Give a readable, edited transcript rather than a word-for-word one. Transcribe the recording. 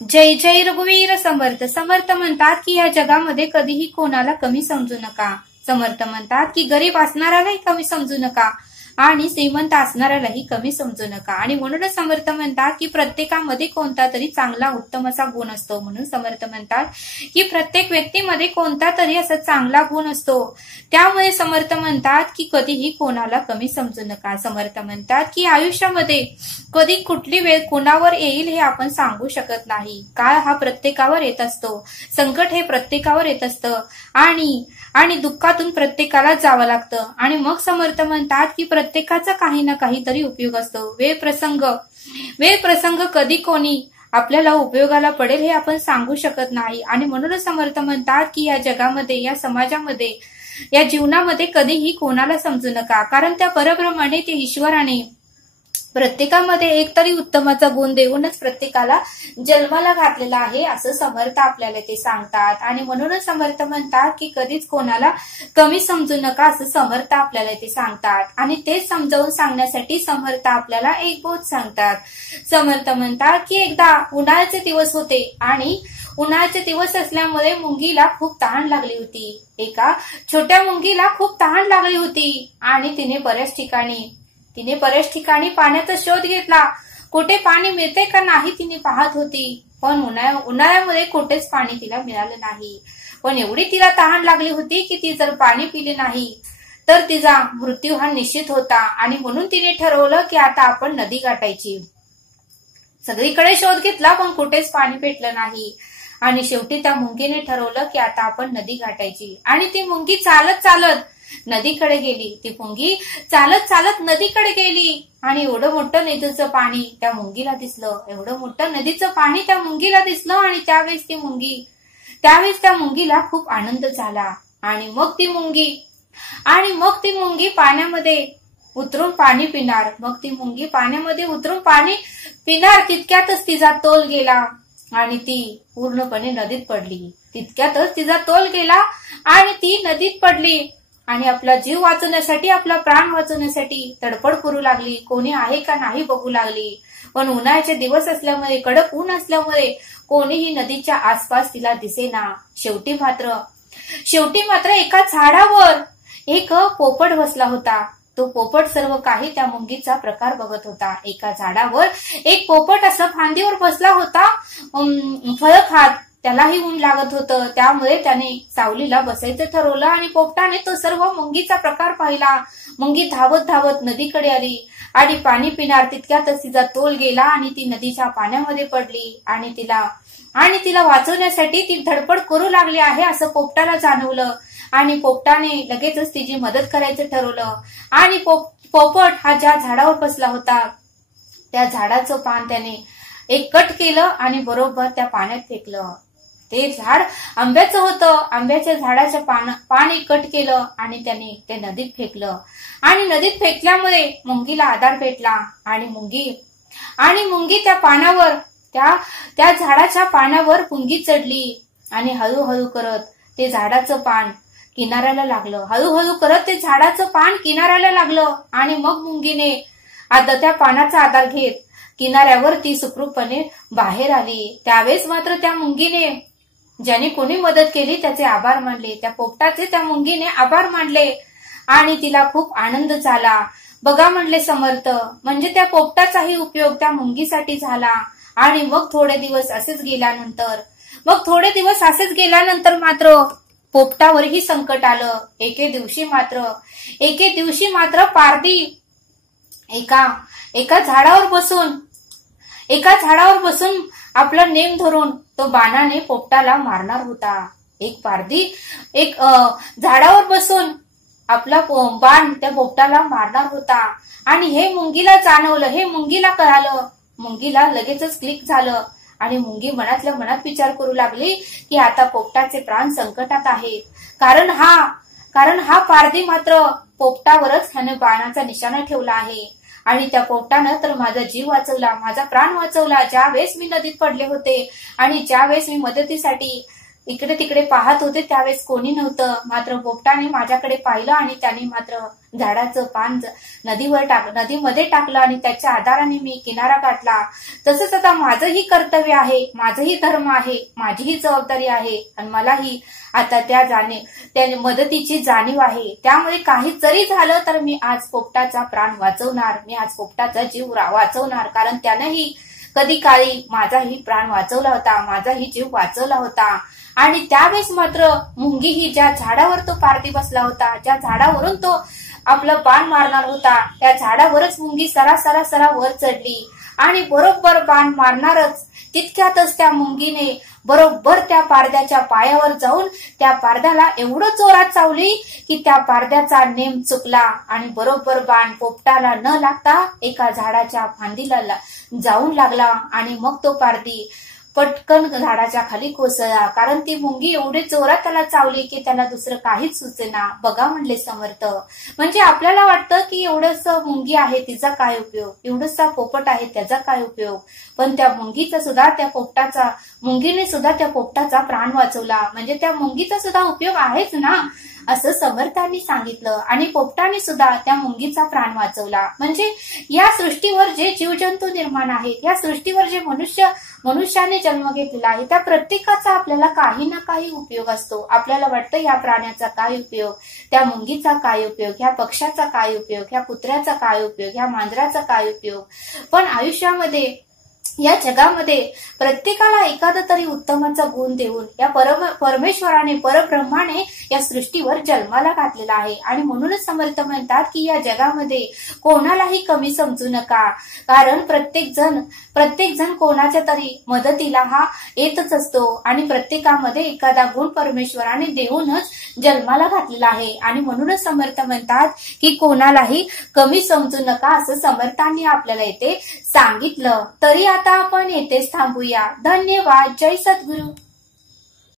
जय जय रघुवीर समर्थ. समर्थ म्हणतात की या जगामध्ये कधीही कोणाला कमी समजू नका. समर्थ म्हणतात की गरीब असणाऱ्यालाही कमी समजू नका आणि श्रीमंत असणाऱ्यालाही कमी समजू नका. आणि म्हणूनच समर्थ म्हणतात की प्रत्येकामध्ये कोणता तरी चांगला उत्तम असा गुण असतो. म्हणून समर्थ म्हणतात की प्रत्येक व्यक्तीमध्ये कोणता तरी असा चांगला गुण असतो. त्यामुळे समर्थ म्हणतात की कधीही कोणाला कमी समजू नका. समर्थ म्हणतात की आयुष्यामध्ये कधी कुठली वेळ कोणावर येईल हे आपण सांगू शकत नाही. काळ हा प्रत्येकावर येत असतो, संकट हे प्रत्येकावर येत असतं आणि दुःखातून प्रत्येकाला जावं लागतं. आणि मग समर्थ म्हणतात की प्रत्येकाचा काही ना काहीतरी उपयोग असतो. वेळ प्रसंग कधी कोणी आपल्याला उपयोगाला पडेल हे आपण सांगू शकत नाही. आणि म्हणूनच समर्थ म्हणतात की या जगामध्ये, या समाजामध्ये, या जीवनामध्ये कधीही कोणाला समजू नका. कारण त्या परब्रह्माने, ते ईश्वराने प्रत्येकामध्ये एक तरी उत्तमाचा गुण देऊनच प्रत्येकाला जन्माला घातलेला आहे, असं समर्थ आपल्याला ते सांगतात. आणि म्हणूनच समर्थ म्हणतात की कधीच कोणाला कमी समजू नका, असं समर्थ आपल्याला ते सांगतात. आणि तेच समजावून सांगण्यासाठी समर्थ आपल्याला एक बोध सांगतात. समर्थ म्हणतात की एकदा उन्हाळ्याचे दिवस होते आणि उन्हाळ्याचे दिवस असल्यामुळे मुंगीला खूप तहान लागली होती. एका छोट्या मुंगीला खूप तहान लागली होती आणि तिने बऱ्याच ठिकाणी पाण्याचा शोध घेतला. कुठे पाणी मिळते का नाही तिने पाहत होती, पण उन्हाळ्यामध्ये कुठेच पाणी तिला मिळालं नाही. पण एवढी तिला तहान लागली होती की ती जर पाणी पिले नाही तर तिचा मृत्यू हा निश्चित होता. आणि म्हणून तिने ठरवलं की आता आपण नदी गाठायची. सगळीकडे शोध घेतला पण कुठेच पाणी भेटलं नाही. आणि शेवटी त्या मुंगीने ठरवलं की आता आपण नदी गाठायची. आणि ती मुंगी चालत चालत नदीकडे गेली. ती मुंगी चालत चालत नदीकडे गेली आणि एवढं मोठं नदीचं पाणी त्या मुंगीला दिसलं. एवढं मोठं नदीचं पाणी त्या मुंगीला दिसलं. आणि त्यावेळेस त्या मुंगीला खूप आनंद झाला. आणि मग ती मुंगी पाण्यामध्ये उतरून पाणी पिणार. मग ती मुंगी पाण्यामध्ये उतरून पाणी पिणार तितक्यातच तिचा तोल गेला आणि ती पूर्णपणे नदीत पडली. तितक्यातच तिचा तोल गेला आणि ती नदीत पडली आणि आपला जीव वाचवण्यासाठी, आपला प्राण वाचवण्यासाठी तडफड करू लागली. कोणी आहे का नाही बघू लागली. पण उन्हाळ्याचे दिवस असल्यामुळे, कडक ऊन असल्यामुळे कोणीही नदीच्या आसपास तिला दिसेना. शेवटी मात्र एका झाडावर एक पोपट बसला होता. तो पोपट सर्व काही त्या मुंगीचा प्रकार बघत होता. एका झाडावर एक पोपट असं फांदीवर बसला होता, फळ खात. त्यालाही ऊन लागत होतं, त्यामुळे त्याने सावलीला बसायचं ठरवलं. आणि पोपटाने तो सर्व मुंगीचा प्रकार पाहिला. मुंगी धावत धावत नदीकडे आली आणि पाणी पिणार तितक्यातच तिचा तोल गेला आणि ती नदीच्या पाण्यामध्ये पडली. आणि तिला वाचवण्यासाठी ती धडपड करू लागली आहे असं पोपटाला जाणवलं. आणि पोपटाने लगेचच तिची मदत करायचं ठरवलं. आणि पोपट हा ज्या झाडावर बसला होता त्या झाडाचं पान त्याने एक कट केलं आणि बरोबर त्या पाण्यात फेकलं. ते झाड आंब्याचं होतं. आंब्याच्या झाडाचं पान एक कट केलं आणि त्याने ते नदीत फेकलं. आणि नदीत फेकल्यामुळे मुंगीला आधार भेटला. आणि मुंगी त्या पानावर, त्या झाडाच्या पानावर मुंगी चढली आणि हळूहळू करत ते झाडाचं पान किनाऱ्याला लागलं. हळूहळू करत ते झाडाचं पान किनाऱ्याला लागलं. आणि मग मुंगीने त्या पानाचा आधार घेत किनाऱ्यावर ती सुखरूपपणे बाहेर आली. त्यावेळेस मात्र त्या मुंगीने, ज्याने कोणी मदत केली त्याचे आभार मानले. त्या पोपटाचे त्या मुंगीने आभार मानले आणि तिला खूप आनंद झाला. बघा म्हणले समर्थ, म्हणजे त्या पोपटाचाही उपयोग त्या मुंगीसाठी झाला. आणि मग थोडे दिवस असेच गेल्यानंतर मात्र पोपटावरही संकट आलं. एके दिवशी मात्र पारधी एका झाडावर बसून आपला नेम धरून तो बाणाने पोपटाला मारणार होता. एक पारधी झाडावर बसून आपला बाण त्या पोपटाला मारणार होता. आणि हे मुंगीला जाणवलं, हे मुंगीला कळालं. मुंगीला लगेचच क्लिक झालं आणि मुंगी मनातल्या मनात विचार करू लागली की आता पोपटाचे प्राण संकटात आहेत. कारण हा पारधी मात्र पोपटावरच त्याने बाणाचा निशाणा ठेवला आहे. आणि त्या पोपटानं तर माझा जीव वाचवला, माझा प्राण वाचवला. ज्या वेळेस मी नदीत पडले होते आणि ज्या वेळेस मी मदतीसाठी इकडे तिकडे पाहत होते त्यावेळेस कोणी नव्हतं. मात्र पोपटाने माझ्याकडे पाहिलं आणि त्याने मात्र झाडाचं पान नदीमध्ये टाकलं आणि त्याच्या आधाराने मी किनारा गाठला, तसंच आता माझंही कर्तव्य आहे, माझंही धर्म आहे, माझीही जबाबदारी आहे आणि मलाही आता त्या मदतीची जाणीव आहे. त्यामुळे काही जरी झालं तर मी आज पोपटाचा प्राण वाचवणार, मी आज पोपटाचा जीव वाचवणार, कारण त्यानंही कधी काळी माझाही प्राण वाचवला होता, माझाही जीव वाचवला होता. आणि त्यावेळेस मात्र मुंगी ही ज्या झाडावर तो पारधी बसला होता, ज्या झाडावरून तो आपलं बाण मारणार होता, त्या झाडावरच मुंगी सरा वर चढली आणि बरोबर बाण मारणारच तितक्यातच त्या मुंगीने बरोबर त्या पारद्याच्या पायावर जाऊन त्या पारद्याला एवढं जोरात चावली की त्या पारद्याचा नेम चुकला आणि बरोबर बाण पोपटाला न लागता एका झाडाच्या फांदीला जाऊन लागला आणि मग तो पारधी पटकन झाडाच्या खाली कोसळला, कारण ती मुंगी एवढी जोरात त्याला चावली की त्याला दुसरं काहीच सुचेना. बघा म्हणले समर्थ, म्हणजे आपल्याला वाटतं की एवढंच मुंगी आहे तिचा काय उपयोग, एवढंचा पोपट आहे त्याचा काय उपयोग, पण त्या मुंगीने सुद्धा त्या पोपटाचा प्राण वाचवला, म्हणजे त्या मुंगीचा सुद्धा उपयोग आहेच ना, असं समर्थांनी सांगितलं. आणि पोपटाने सुद्धा त्या मुंगीचा प्राण वाचवला. म्हणजे या सृष्टीवर जे जीवजंतू निर्माण आहेत, या सृष्टीवर जे मनुष्याने जन्म घेतलेला आहे, त्या प्रत्येकाचा आपल्याला काही ना काही उपयोग असतो. आपल्याला वाटतं या प्राण्याचा काय उपयोग, त्या मुंगीचा काय उपयोग, ह्या पक्ष्याचा काय उपयोग, ह्या कुत्र्याचा काय उपयोग, ह्या मांजराचा काय उपयोग, पण आयुष्यामध्ये या जगामध्ये प्रत्येकाला एखादा तरी उत्तमाचा गुण देऊन या परमेश्वराने परब्रह्माने या सृष्टीवर जन्माला घातलेला आहे. आणि म्हणूनच समर्थ म्हणतात की या जगामध्ये कोणालाही कमी समजू नका, कारण प्रत्येक जण कोणाच्या तरी मदतीला हा येतच असतो आणि प्रत्येकामध्ये एखादा गुण परमेश्वराने देऊनच जन्माला घातलेला आहे. आणि म्हणूनच समर्थ म्हणतात की कोणालाही कमी समजू नका, असं समर्थांनी आपल्याला येथे सांगितलं. तरी आता आपण येथेच थांबूया. धन्यवाद. जय सद्गुरू.